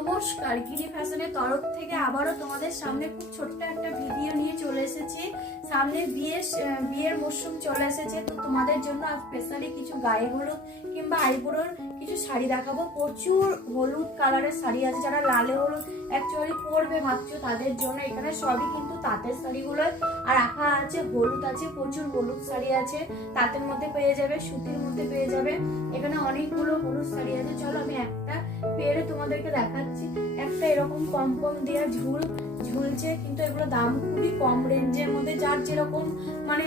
নমস্কার গিরি ফ্যাশনের তরফ থেকে আবারও তোমাদের সামনে খুব ছোট্ট একটা ভিডিও নিয়ে চলে এসেছি। সামনে বিয়ে বিয়ের মরশুম চলে এসেছে, তো তোমাদের জন্য স্পেশালি কিছু গায়ে হলুদ কিংবা আইবুড়োর কিছু শাড়ি দেখাবো। প্রচুর হলুদ কালারের শাড়ি আছে, যারা লালে হলুদ অ্যাকচুয়ালি পরবে ভাবছ তাদের জন্য। এখানে সবই কিন্তু তাঁতের শাড়িগুলো, আর রাখা আছে, হলুদ আছে, প্রচুর হলুদ শাড়ি আছে। তাঁতের মধ্যে পেয়ে যাবে, সুতির মধ্যে পেয়ে যাবে। এখানে অনেকগুলো হলুদ শাড়ি আছে। চলো আমি একটা পেরে তোমাদেরকে দেখাচ্ছি। একটা এরকম কম কম দেওয়া ঝুল, ঝুলছে, কিন্তু এগুলো দাম খুবই কম রেঞ্জের মধ্যে। যার যেরকম মানে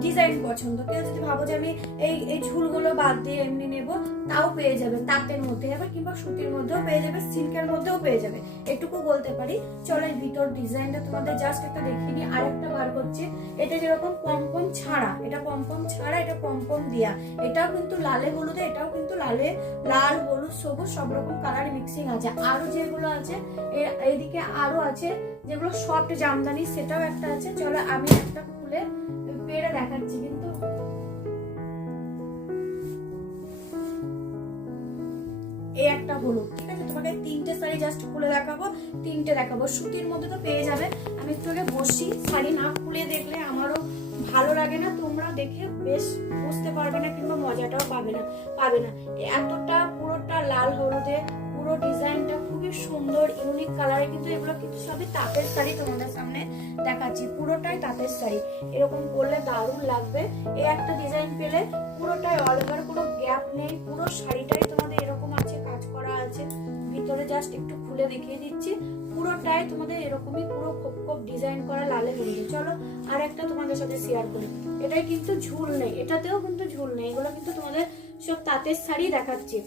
ডিজাইন পছন্দ। কেউ যদি ভাবো যে আমি এই এই ঝুলগুলো বাদ দিয়ে এমনি নেব, তাও পেয়ে যাবে তাঁতের মধ্যে। আবার কিংবা সুতির মধ্যেও পেয়ে যাবে সিল্কের মধ্যেও পেয়ে যাবে এটুকু বলতে পারি, চলো এই ভিতর ডিজাইনটা তোমাদের জাস্ট একটা দেখিয়ে নিই। আর একটা বার করছি। এটা যেরকম পমপম ছাড়া, এটা পমপম ছাড়া, এটা পমপম দিয়া। এটাও কিন্তু লালে হলুদে, এটাও কিন্তু লালে, লাল, হলুদ, সবুজ, সব রকম কালার মিক্সিং আছে। আরও যেগুলো আছে, এ- এইদিকে আরও আছে, যেগুলো সফট জামদানি, সেটাও একটা আছে। চলো আমি একটা খুলে দেখাচ্ছি কিন্তু এই একটা হলুদ ঠিক আছে? তোমাকে তিনটে শাড়ি জাস্ট খুলে দেখাবো, তিনটে দেখাবো। সুতির মধ্যে তো পেয়ে যাবে। আমি একটু আগে বসি শাড়ি না খুলে দেখলে আমারও ভালো লাগে না। তোমরা দেখে বেশ বুঝতে পারবে না কিংবা মজাটাও পাবে না পাবে না। এতটা পুরোটা লাল হলুদে, পুরো ডিজাইনটা খুবই সুন্দর, ইউনিক কালারে কিন্তু এগুলো কিন্তু সবই তাঁতের শাড়ি তোমাদের সামনে দেখাচ্ছি, পুরোটাই তাঁতের শাড়ি। এরকম করলে দারুণ লাগবে। এই একটা ডিজাইন পেলে পুরোটাই অল ওভার কোনো গ্যাপ নেই, পুরো শাড়িটাই তোমাদের এরকম আছে, কাজ করা আছে। ভিতরে জাস্ট একটু খুলে দেখিয়ে দিচ্ছি। পুরোটাই তোমাদের এরকমই পুরো খোপ খোপ ডিজাইন করা লালে হলুদে চলো আর একটা তোমাদের সাথে শেয়ার করি। এটাই কিন্তু ঝুল নেই, এটাতেও কিন্তু ঝুল নেই, এগুলো কিন্তু তোমাদের সব তাঁতের শাড়ি দেখাচ্ছি।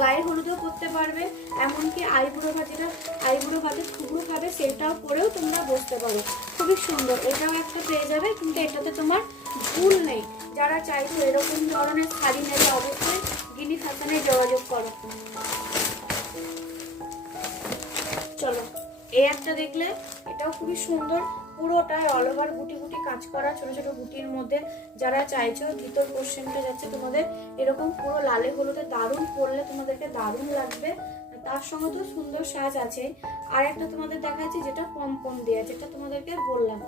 গায়ে হলুদও করতে পারবে, এমনকি আইবুড়ো ভাজিটা, আইবুড়ো ভাজে থুবড়ো খাবে, সেটাও পরেও তোমরা বসতে পারো। খুবই সুন্দর, এটাও একটা পেয়ে যাবে, কিন্তু এটাতে তোমার ঝুল নেই। যারা চাইছো এরকম ধরনের শাড়ি নেবে, অবশ্যই গিনি ফ্যাশনে যোগাযোগ করো। এই একটা দেখলে এটাও খুবই সুন্দর। পুরোটাই অল ওভার গুটি গুটি কাজ করা ছোট ছোট গুটির মধ্যে যারা চাইছো ভিতর কোশ্চেনটা যাচ্ছে তোমাদের এরকম পুরো লালে হলুদে দারুণ পড়লে তোমাদেরকে দারুণ লাগবে। তার সঙ্গে তো সুন্দর সাজ আছে। আর একটা তোমাদের দেখাচ্ছি যেটা পম পম দেওয়া যেটা তোমাদেরকে বললাম।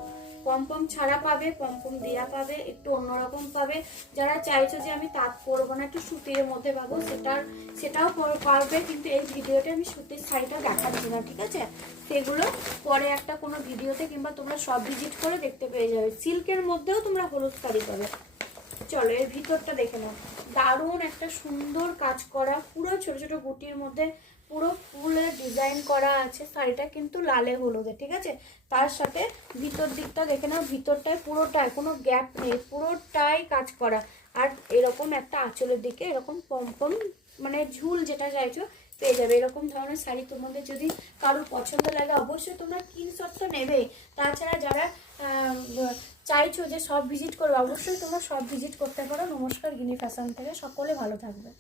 পমপম ছাড়া পাবে পম্পম দেয়া পাবে, একটু অন্যরকম পাবে। যারা চাইছো যে আমি তাঁত পরবো না, একটু সুতির মধ্যে পাবো, সেটার, সেটাও পারবে, কিন্তু এই ভিডিওতে আমি সুতির শাড়িটা দেখাচ্ছি না, ঠিক আছে? সেগুলো পরে একটা কোনো ভিডিওতে কিংবা তোমরা সব ভিজিট করে দেখতে পেয়ে যাবে। সিল্কের মধ্যেও তোমরা হলুদ শাড়ি পাবে। চলো, এর ভিতরটা দেখে নাও। দারুণ একটা সুন্দর কাজ করা, পুরো ছোট ছোট গুটির মধ্যে পুরো ফুলের ডিজাইন করা আছে। শাড়িটা কিন্তু লালে হলুদে ঠিক আছে? তার সাথে ভিতর দিকটা দেখে নাও, ভিতরটায় পুরোটাই কোনো গ্যাপ নেই, পুরোটাই কাজ করা। আর এরকম একটা আঁচলের দিকে এরকম পমপম মানে ঝুল যেটা চাইছো, পেয়ে যাবে। এরকম ধরনের শাড়ি তোমাদের যদি কারোর পছন্দ লাগে, অবশ্যই তোমরা তো নেবেই তাছাড়া যারা চাইছো যে সব ভিজিট করবে, অবশ্যই তোমরা সব ভিজিট করতে পারো। নমস্কার গিনি ফ্যাশন থেকে। সকলে ভালো থাকবে।